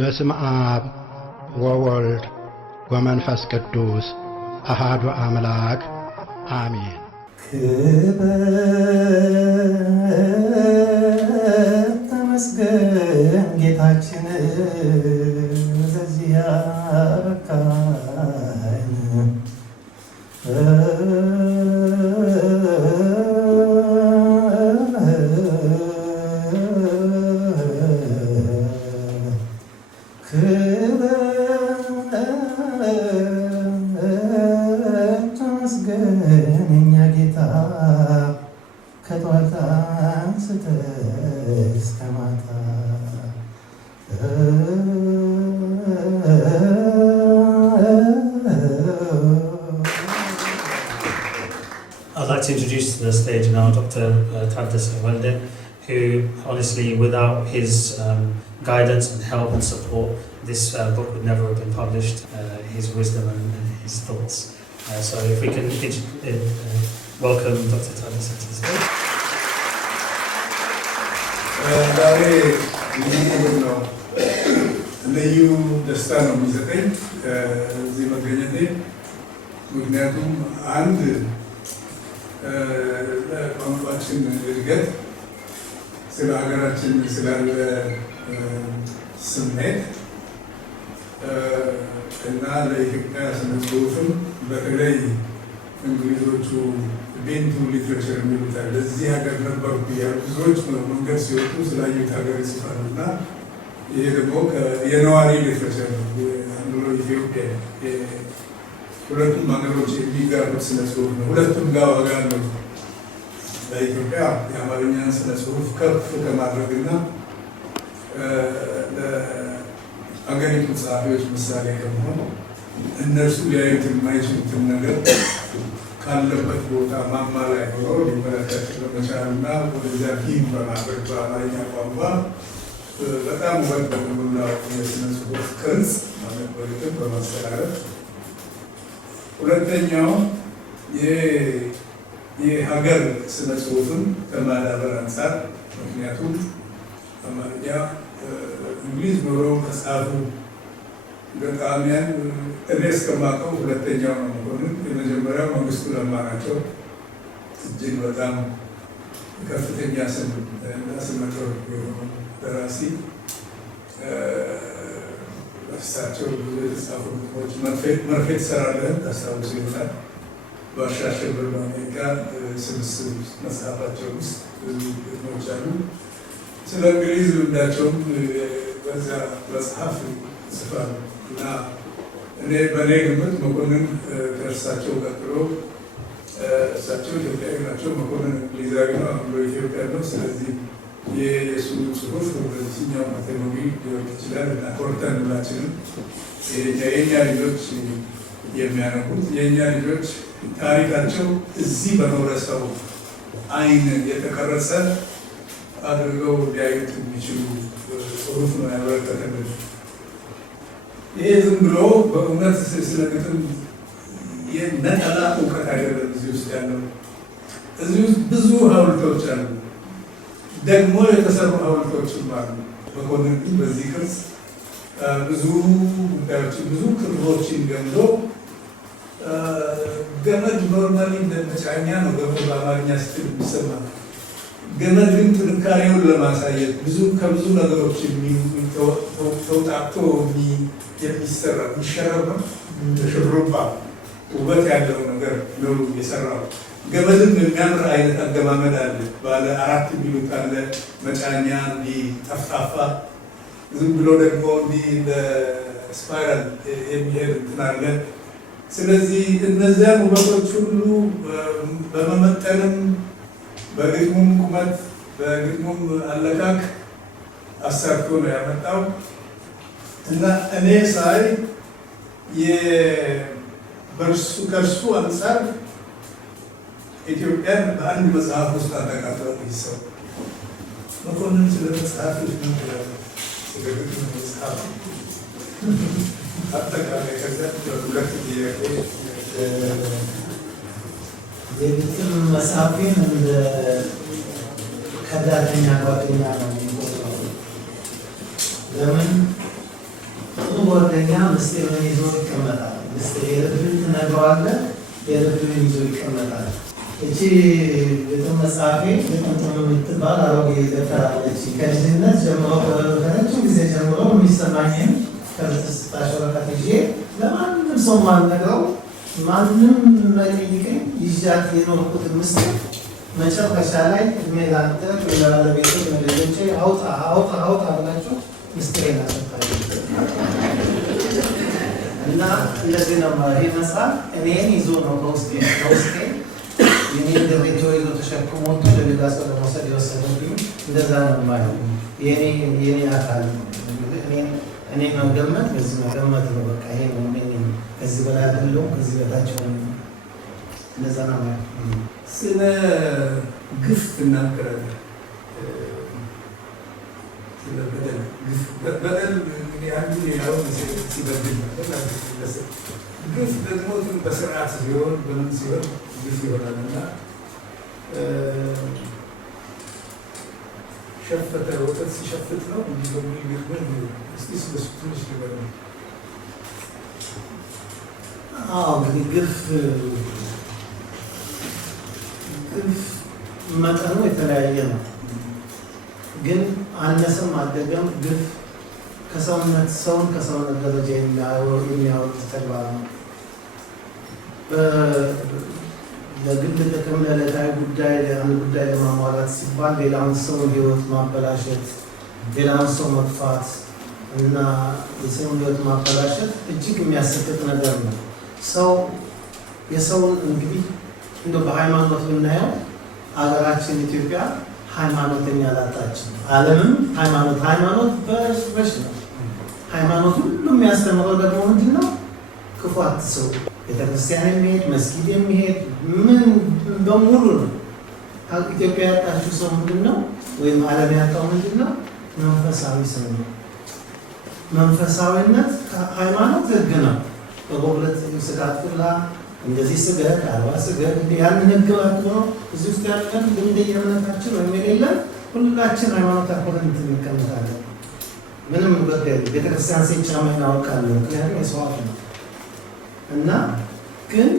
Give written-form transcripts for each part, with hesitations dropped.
በስመ አብ ወወልድ ወመንፈስ ቅዱስ አሐዱ አምላክ አሜን። ተመስገን ጌታችን ለዚህ ያበቃን። ተመስገን እኛ ጌታ ከጠዋት አንስተን እስከ ማታ። I'd like to introduce to the stage now Dr. Taddese Walde, who honestly, without his guidance and help and support, this book would never have been published, his wisdom and his thoughts. So if we can welcome Dr. Taddese to the stage. ልዩ ደስታ ነው የሚሰጠኝ እዚህ መገኘቴ። ምክንያቱም አንድ ለቋንቋችን እድገት ስለ ሀገራችን ስላለ ስሜት እና ለኢትዮጵያ ስነ ጽሁፍም በተለይ እንግሊዞቹ ቤንቱ ሊትሬቸር የሚሉታል ለዚህ ሀገር ነበርኩ ያሉ ብዙዎች መንገድ ሲወጡ ስላዩት ሀገር ይጽፋሉ እና ይሄ ደግሞ የነዋሪ ሊትሬቸር ነው። አንግሎ ኢትዮጵያ ሁለቱም ሀገሮች የሚጋሩት ስነ ጽሁፍ ነው። ሁለቱም ጋር ዋጋ አለው። በኢትዮጵያ የአማርኛን ስነ ጽሁፍ ከፍ ከማድረግና ለሀገሪቱ ጸሐፊዎች ምሳሌ ከመሆን እነርሱ ሊያዩት የማይችሉትን ነገር ካለበት ቦታ ማማ ላይ ሆኖ ሊመለከት በመቻልና ወደዚያ ፊልም በማድረግ በአማርኛ ቋንቋ በጣም ውበት በተሞላው የስነ ጽሁፍ ቅርጽ ማለትም በማስተላለፍ ሁለተኛው የሀገር ስነ ጽሁፍን ከማዳበር አንጻር ምክንያቱም አማርኛ እንግሊዝ ኖሮ ከጻፉ ገጣሚያን እኔ እስከማውቀው ሁለተኛው ነው መሆኑን የመጀመሪያው መንግስቱ ለማ ናቸው። እጅግ በጣም ከፍተኛ ስም እና ስመጥር የሆኑ ደራሲ እሳቸው ብዙ የተጻፉ ግጥሞች መርፌ ትሰራለህ ታስታውሱ ይሆናል። በአሻሸብር በአሜሪካ ስብስብ መጽሐፋቸው ውስጥ ብዙ ግጥሞች አሉ። ስለ እንግሊዝ ልምዳቸውም በዛ መጽሐፍ ጽፋሉ እና በእኔ ግምት መኮንን ከእርሳቸው ቀጥሎ እሳቸው ኢትዮጵያዊ ናቸው። መኮንን እንግሊዛዊ ነው፣ አሁን ኢትዮጵያ ነው። ስለዚህ የእሱ ጽሁፍ በዚህኛው ካቴጎሪ ሊሆን ይችላል እና ኮርተን ሁላችንም የእኛ ልጆች የሚያነቡት የእኛ ልጆች ታሪካቸው እዚህ በኖረ ሰው አይን የተቀረጸ አድርገው ሊያዩት የሚችሉ ጽሁፍ ነው ያበረከተልን። ይሄ ዝም ብሎ በእውነት ስለ ግጥም የነጠላ እውቀት አይደለም እዚህ ውስጥ ያለው። እዚህ ውስጥ ብዙ ሐውልቶች አሉ፣ ደግሞ የተሰሩ ሐውልቶችም አሉ። መኮንን በዚህ ቅርጽ ብዙ ጉዳዮችን ብዙ ክርሮችን ገምዶ ገመድ ኖርማሊ እንደመጫኛ ነው ገመድ በአማርኛ ስትል የሚሰማ ገመድ ግን ጥንካሬውን ለማሳየት ከብዙ ነገሮች ተውጣቶ የሚሰራ የሚሸረብ ነው። ሽሩባ ውበት ያለው ነገር ነው የሰራው። ገመድም የሚያምር አይነት አገማመድ አለ። ባለ አራት የሚሉት አለ፣ መጫኛ እንዲህ ጠፍጣፋ፣ ዝም ብሎ ደግሞ እንዲህ በስፓይራል የሚሄድ እንትን አለ። ስለዚህ እነዚያን ውበቶች ሁሉ በመመጠንም በግጥሙም ቁመት በግጥሙም አለካክ አሳክቶ ነው ያመጣው እና እኔ ሳይ ከእርሱ አንጻር ኢትዮጵያን በአንድ መጽሐፍ ውስጥ አጠቃሏል። ይሰው መኮንን ስለ መጽሐፎች ነው ይላል፣ ስለ ግጥም መጽሐፍ አጠቃላይ ከዚያ ሁለት ጥያቄ የግጥም መጽሐፌን እንደ ከዳተኛ ጓደኛ ነው የሚቆጥረው። ለምን ጓደኛ ምስጢርን ይዞ ይቀመጣል። ምስጢር የልብን ትነግረዋለህ፣ የልብን ይዞ ይቀመጣል። እቺ ቤተ መጽሐፌ በጥንት የምትባል አሮጌ ደብተር አለች። ከልጅነት ጀምሮ ከረጅም ጊዜ ጀምሮ የሚሰማኝን ከልትስጣሽ ወረቀት ይዤ ለማንም ሰው ማልነግረው ማንም የማይጠይቀኝ ይዣት የኖርኩትን ምስጢር መጨረሻ ላይ እድሜ ላንተ ለባለቤቱ ለልጆቼ አውጣ አውጣ አውጣ ብላችሁ ምስጢሬን አሰፋኝ እና እንደዚህ ነው። ይህ መጽሐፍ እኔን ይዞ ነው ከውስጤ የኔን ድሬቶ ይዞ ተሸክሞ ለሌላ ሰው ለመውሰድ የወሰደብኝ እንደዛ ነው የማየው። የኔ አካል እኔ መገመት በዚህ መገመት ነው። በቃ ይሄ ነው እኔ ከዚህ በላይ አይደለሁም፣ ከዚህ በታች ነው። እንደዛ ነው ማለት ስለ ግፍ እናገራለን። ስለ በደል አንዱ ሌላውን ሲበድል ነበር። ግፍ ደግሞ በስርዓት ሲሆን በምን ሲሆን ግፍ ይሆናል እና ሸፈተ ወተት ሲሸፍት ነው እንዲህ በሚል ግጥም እስቲ ስለሱ ትንሽ ነገር ነው። እንግዲህ ግፍ መጠኑ የተለያየ ነው። ግን አነሰም አደገም ግፍ ሰውን ከሰውነት ደረጃ የሚያወርድ ተግባር ነው። ለግል ጥቅም ለዕለታዊ ጉዳይ ለአንድ ጉዳይ ለማሟላት ሲባል ሌላውን ሰው ሕይወት ማበላሸት፣ ሌላውን ሰው መግፋት እና የሰውን ሕይወት ማበላሸት እጅግ የሚያሰቅቅ ነገር ነው። የሰውን እንግዲህ እንደው በሃይማኖት ብናየው ሀገራችን ኢትዮጵያ ሃይማኖተኛ ላጣችን፣ ዓለምም ሃይማኖት በሽ ነው። ሃይማኖት ሁሉም የሚያስተምረው ደግሞ ምንድን ነው? ክፉ አትስሩ፣ ቤተክርስቲያን የሚሄድ መስጊድ የሚሄድ ምን በሙሉ ነው። ኢትዮጵያ ያጣችው ሰው ምንድን ነው? ወይም ዓለም ያጣው ምንድን ነው? መንፈሳዊ ሰው ነው። መንፈሳዊነት ሃይማኖት ህግ ነው። በጎብለት ስጋት ፍላ እንደዚህ ስገድ 40 ስገድ ያንን ህግ አክብሮ እዚህ ውስጥ ያለን እንደየእምነታችን ወይም የሌለን ሁላችን ሃይማኖት አክብረን እንቀመጣለን። ምንም ጉዳይ ቤተክርስቲያን ሲጫማ እናውቃለን፣ ምክንያቱም የሰዋት ነው እና ግን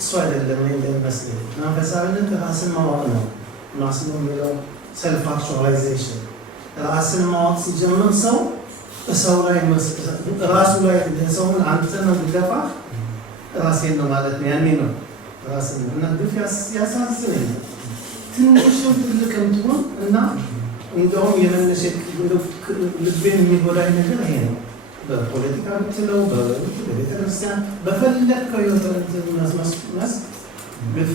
እሱ አይደለም እንደሚመስለኝ። መንፈሳዊነት ራስን ማወቅ ነው። ራስን የሚለው ሰልፍ አክቹዋላይዜሽን፣ ራስን ማወቅ ሲጀምር ሰው ላይ ራሱ ላይ ሰውን አንተ ነው ልገፋ ራሴን ነው ማለት ነው። ያኔ ነው ራስን እና ግፍ ያሳዝነኝ። ትንሽም ትልቅም ትሆን እና እንደውም የመነሸ ልቤን የሚጎዳኝ ነገር ይሄ ነው። በፖለቲካ ብትለው በቤተክርስቲያን በፈለግከው የወተንትመስመስ ግፍ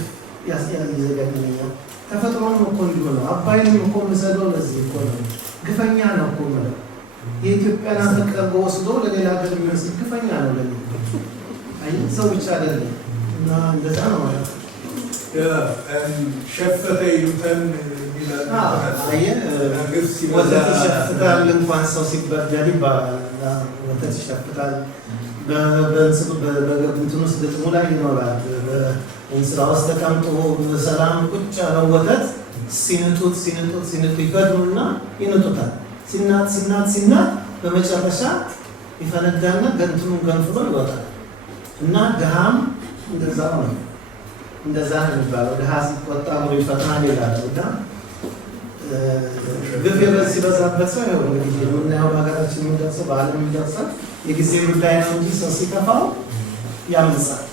ይዘጋኛል። ተፈጥሮም እኮ እንዲሁ ነው። አባይንም እኮ ምሰለው ለዚህ እኮ ነው። ግፈኛ ነው እኮ ነው። የኢትዮጵያን አፈቀር ወስዶ ለሌላ ሀገር የሚመስል ግፈኛ ነው። ለኔ ሰው ብቻ አይደለም እና እንደዛ ነው ማለት ነው። ሸፈተ ይሉተን ወተት ይሸፍታል። እንኳን ሰው ሲበደል ወተት ይሸፍታል። በእንትኑ ውስጥ ግጥሙ ላይ ይኖራል። በእንስራ ውስጥ ተቀምጦ በሰላም ቁጭ ያለው ወተት ሲንጡት ይቀድሙና ይንጡታል። ሲናት በመጨረሻ ይፈነዳና ገንትኑን ገንፍሎ ይወጣል። እና ድሃም እንደዛው ነው። እንደዛ ነው የሚባለው። ድሃ ሲቆጣ ብሎ ይፈጥናል ይላል። እና ግፍ ሲበዛበት ሰው ይኸው እንግዲህ የምናየው በሀገራችን የሚደርሰው በዓለም የሚደርሰው የጊዜ ጉዳይ ነው እንጂ ሰው ሲከፋው ያምጻል።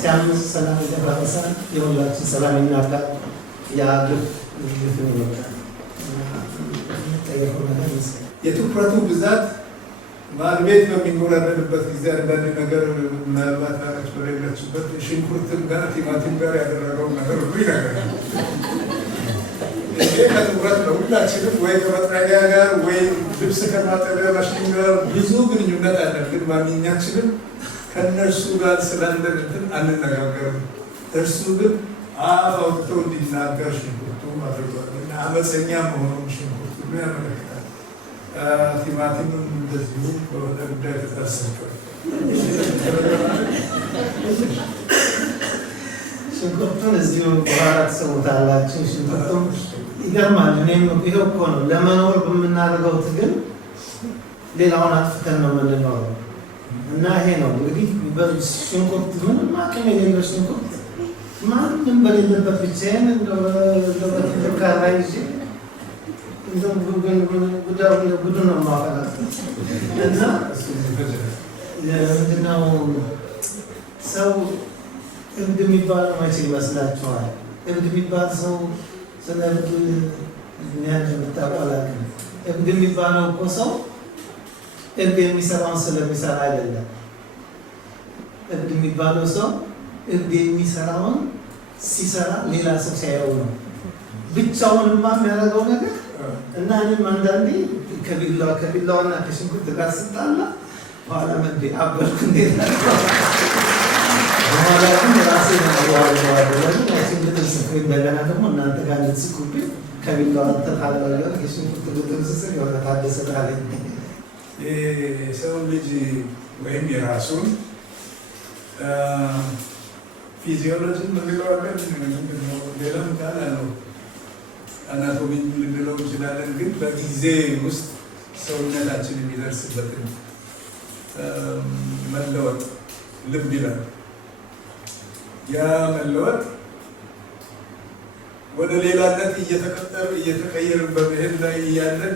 ሲያምጽ ሰላም ይደፈርሳል። የሁላችን ሰላም ይናጋል። ያ ግፍ ይወጣል። የትኩረቱ ብዛት ማርቤት በሚወራረድበት ጊዜ አንዳንድ ነገር ምናልባት ናረች በሌለችበት ሽንኩርትም ጋር ቲማቲም ጋር ያደረገው ነገር ሁሉ ይነገራል። ይሄ ከትኩረት ነው። ሁላችንም ወይ ከመጥረጊያ ጋር ወይ ልብስ ከማጠቢያ ማሽን ጋር ብዙ ግንኙነት አለን። ግን ማንኛችንም ከእነርሱ ጋር ስላለን እንትን አንነጋገርም። እርሱ ግን አፍ አውጥቶ እንዲናገር ሽንኩርቱ አድርጓል እና አመፀኛ መሆኑን ሽንኩርቱ ያመለክታል። ቲማቲምም እንደዚሁ በሆነ ጉዳይ ተጠርሰቷል። ሽንኩርቱን እዚሁ በኋላ ትሰሙታላችሁ። ሽንኩርቱም ይገርማል። እኔም ይኸው እኮ ነው ለመኖር በምናደርገው ትግል ሌላውን አጥፍተን ነው የምንኖረው። እና ይሄ ነው እንግዲህ በሽንኩርት ምንም አቅም የሌለው ሽንኩርት ማንም በሌለበት ብቻዬን እንደው ካራ ይዤ እንደው ጉዱን ነው የማወጣላት እና ምንድነው ሰው እብድ የሚባለው መቼ ይመስላችኋል? እብድ የሚባል ሰው ስለ እብድ ያን የምታውቃላችሁ? እብድ የሚባለው እኮ ሰው እብድ የሚሰራውን ስለሚሰራ አይደለም። እብድ የሚባለው ሰው እብድ የሚሰራውን ሲሰራ ሌላ ሰው ሲያየው ነው። ብቻውንማ የሚያደርገው ነገር እና እኔም አንዳንዴ ከቢላዋና ከሽንኩርት ጋር ስጣላ በኋላ መዴ አበልኩ እንዴት በኋላ ግን ራሴ እንደገና ደግሞ እናንተ ጋር ልትስቁብኝ ከቢላዋ ተታለለ የሽንኩርት ግጥም ስስር የሆነ ታደሰ ጣለኝ። የሰው ልጅ ወይም የራሱን ፊዚዮሎጂን ምንለዋለን ሌላም ቃል አለው አናቶሚ ልንለው እንችላለን። ግን በጊዜ ውስጥ ሰውነታችን የሚደርስበትን መለወጥ ልብ ይላል። ያ መለወጥ ወደ ሌላነት እየተቀየርን በመሄድ ላይ እያለን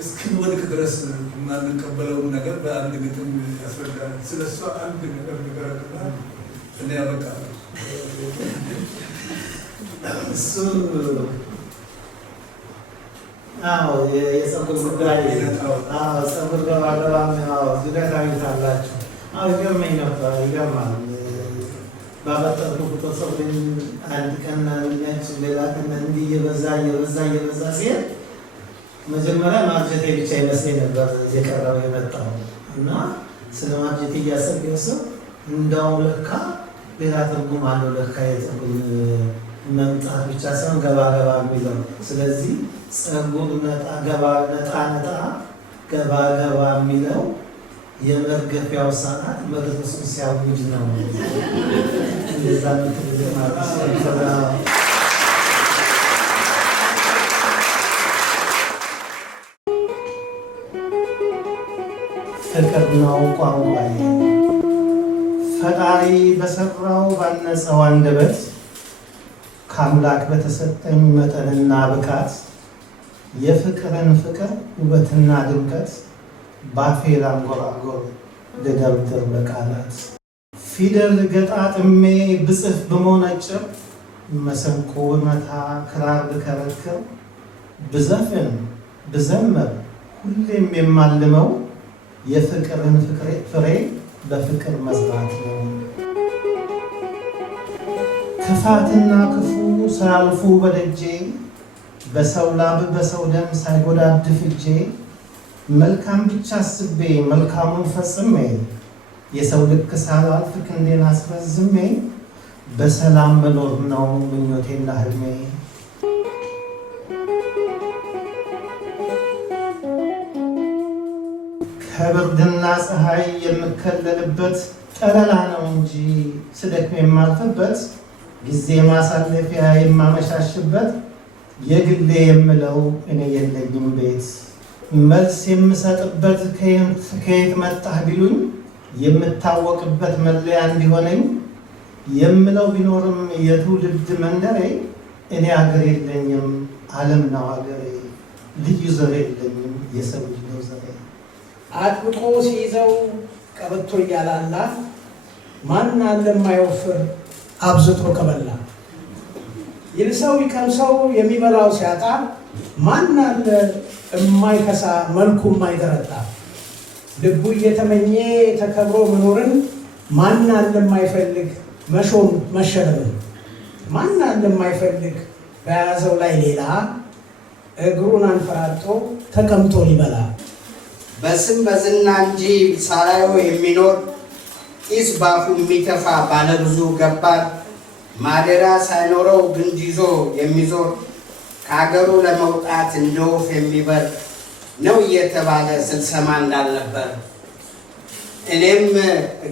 እስክንወድቅ ድረስ የማንቀበለውን ነገር በአንድ ግጥም ያስረዳል። ስለሷ አንድ ነገር ንገረንና እኔ ያበቃል። እሱ የፀጉር ጉዳይ ፀጉር ገባገባ ዝገታዊት አላቸው። ይገርመኝ ነበር። ይገርማል። ባበጠርኩ ቁጥር ፀጉሬን አንድ ቀን ነጭ፣ ሌላ ቀን እንዲህ እየበዛ ሲሄድ መጀመሪያ ማርጀቴ ብቻ ይመስለኝ ነበር እየቀረበ የመጣው እና ስለ ማርጀቴ እያሰብ እንዳውም ለካ ሌላ ትርጉም አለው። ለካ የፀጉር መምጣት ብቻ ሳይሆን ገባ የሚለው ስለዚህ ፀጉር ገባ የሚለው የመርገፊያው ሰዓት መድረሱን ሲያውጅ ነው። እንደዛ ፍቅር ነው ቋንቋዬ ፈጣሪ በሰራው ባነጸው አንደበት ከአምላክ በተሰጠኝ መጠንና ብቃት የፍቅርን ፍቅር ውበትና ድምቀት ባፌ ላንጎራጎር ልደርድር በቃላት ፊደል ገጣጥሜ ብጽፍ ብሞነጭር መሰንቆ ብመታ ክራር ብከረክር ብዘፍን ብዘምር ሁሌም የማልመው የፍቅርን ፍሬ በፍቅር መዝራት ነው። ክፋትና ክፉ ሳያልፉ በደጄ በሰው ላብ በሰው ደም ሳይጎዳድፍ እጄ መልካም ብቻ አስቤ መልካሙን ፈጽሜ የሰው ልክ ሳላልፍ ክንዴን አስረዝሜ በሰላም መኖር ነው ምኞቴና ህልሜ። ከብርድና ፀሐይ የምከለልበት ጠለላ ነው እንጂ ስደክም የማልፍበት ጊዜ ማሳለፊያ የማመሻሽበት የግሌ የምለው እኔ የለኝም ቤት መልስ የምሰጥበት ከየት መጣህ ቢሉኝ የምታወቅበት መለያ እንዲሆነኝ የምለው ቢኖርም የትውልድ መንደሬ እኔ አገር የለኝም ዓለም ነው አገሬ ልዩ ዘር የለኝም የሰው ልጅ ነው ዘሬ። አጥብቆ ሲይዘው ቀበቶ እያላላ ማን አለ የማይወፍር አብዝቶ ከበላ ይልሰው ይቀምሰው የሚበላው ሲያጣ ማን አለ የማይከሳ መልኩ የማይገረጣ ልቡ እየተመኘ ተከብሮ መኖርን ማን አለ የማይፈልግ መሾም መሸለምን ማን አለ የማይፈልግ በያዘው ላይ ሌላ እግሩን አንፈራጦ ተቀምጦ ሊበላ በስም በዝና እንጂ ሳላየው የሚኖር ጢስ ባፉ የሚተፋ ባለብዙ ገባር ማደሪያ ሳይኖረው ግንድ ይዞ የሚዞር ከሀገሩ ለመውጣት እንደ ወፍ የሚበር ነው እየተባለ ስልሰማ እንዳልነበር እኔም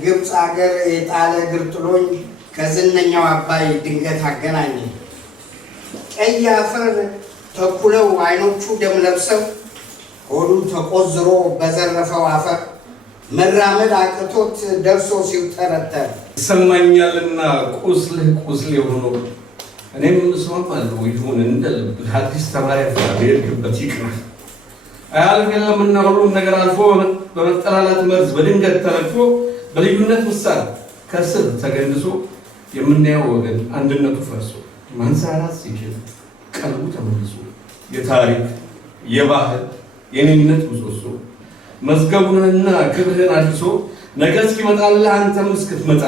ግብፅ ሀገር የጣለ እግር ጥሎኝ ከዝነኛው አባይ ድንገት አገናኘ። ቀይ አፈር ተኩለው አይኖቹ ደም ለብሰው ሆዱ ተቆዝሮ በዘረፈው አፈር መራመድ አቅቶት ደርሶ ሲውተረተር ይሰማኛልና ቁስልህ ቁስሌ ሆኖ እኔም እስማማለሁ ይሁን እንደ ልብህ አዲስ ተባይ በሄድክበት ይቅናህ። አያልፍ የለምና ሁሉም ነገር አልፎ በመጠላላት መርዝ በድንገት ተረግፎ በልዩነት ውሳኔ ከስር ተገንድሶ የምናየው ወገን አንድነቱ ፈርሶ ማንሰራራት ሲችል ቀልቡ ተመልሶ የታሪክ የባህል የኔነት ምሰሶ መዝገቡንና ክብርህን አድሶ ነገ እስኪመጣልህ አንተም እስክትመጣ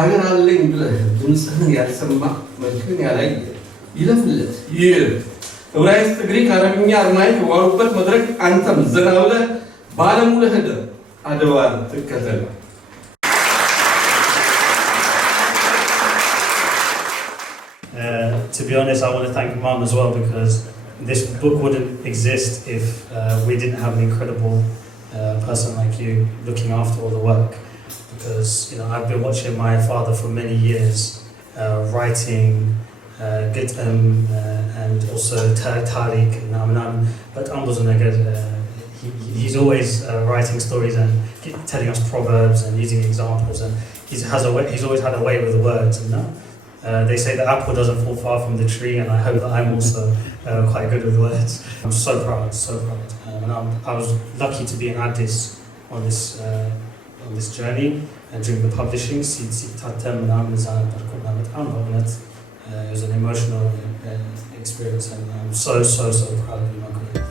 አገር አለኝ ብለህ ድምፅህን ያልሰማ መልክህን ያላየ ይለፍለት ይህ ዕብራይስጥ፣ ግሪክ፣ አረብኛ፣ አርማይክ ዋሉበት መድረክ አንተም ዘና ብለህ በዓለሙ ለህደር አድባር ትከተል። To be honest, I want to thank Mom as well, because this book wouldn't exist if we didn't have an incredible person like you looking after all the work. Because I've been watching my father for many years writing Gitm and also Tariq and Namnam, but he's always writing stories and telling us proverbs and using examples, and he's always had a way with the words. They say the apple doesn't fall far from the tree, and I hope that I'm also quite good with words. I'm so proud, so proud. And I was lucky to be an artist on this journey and during the publishing. It was an emotional experience, and I'm so proud of you, my God.